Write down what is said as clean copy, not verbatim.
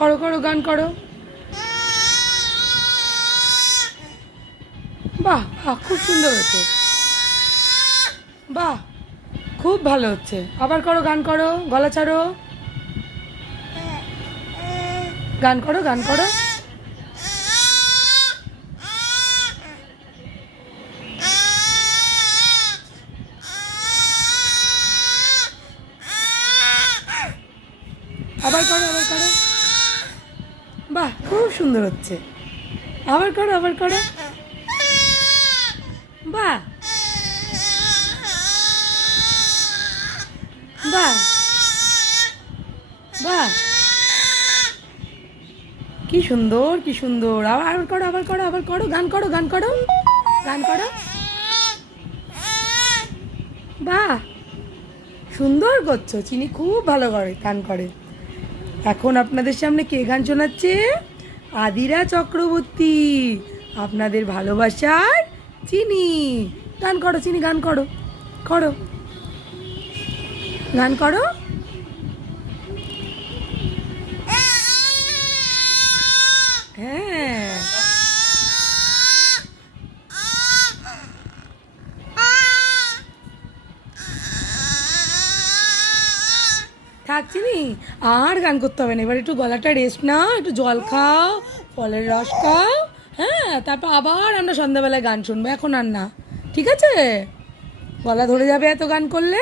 করো করো, গান করো। বাহ বাহ, খুব সুন্দর হচ্ছে। বাহ, খুব ভালো হচ্ছে। আবার করো, গান করো, গলা ছাড়ো, গান করো, গান করো। আবার করো, আবার করো। বাহ, খুব সুন্দর হচ্ছে। আবার করো, আবার করো। বাহ বাহ বাহ, কি সুন্দর, কি সুন্দর। আবার আবার করো, আবার করো, আবার করো, গান করো, গান করো, গান করো। বাহ, সুন্দর করছো। চিনি খুব ভালো করে গান করে। এখন আপনাদের সামনে কে গান শোনাচ্ছে? আদিরা চক্রবর্তী, আপনাদের ভালোবাসার চিনি। গান করো চিনি, গান করো, করো, গান করো। হ্যাঁ, থাকছি নি, আর গান করতে হবে না। এবার একটু গলাটা রেস্ট নাও, একটু জল খাও, ফলের রস খাও। হ্যাঁ, তারপর আবার আমরা সন্ধ্যাবেলায় গান শুনবো। এখন আর না, ঠিক আছে? গলা ধরে যাবে এত গান করলে।